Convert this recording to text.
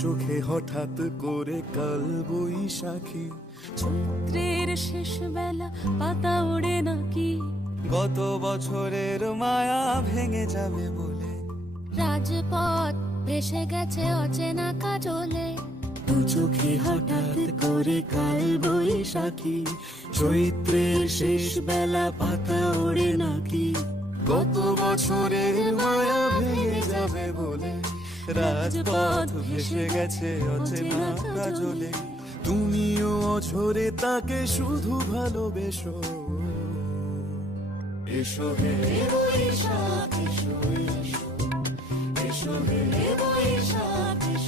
চোখে হঠাৎ করে কাল বৈশাখী, চৈত্রের শেষ বেলা পাতা ওড়ে নাকি, গত বছরের মায়া ভেঙে যাবে বলে, রাজপথ ভেসে গেছে অচেনা কাজলে, দু চোখে হঠাৎ করে কাল বৈশাখী, চৈত্রের শেষ বেলা পাতা ওড়ে নাকি, গত বছরের মায়া ভেঙে যাবে বলে, রাজপথ ভেসে গেছে অচেনা কাজলে, তুমিও অঝরে তাকে শুধু ভালোবেসো। এসো হে বৈশাখ এসো, এসো, এসো হে বৈশাখ এসো।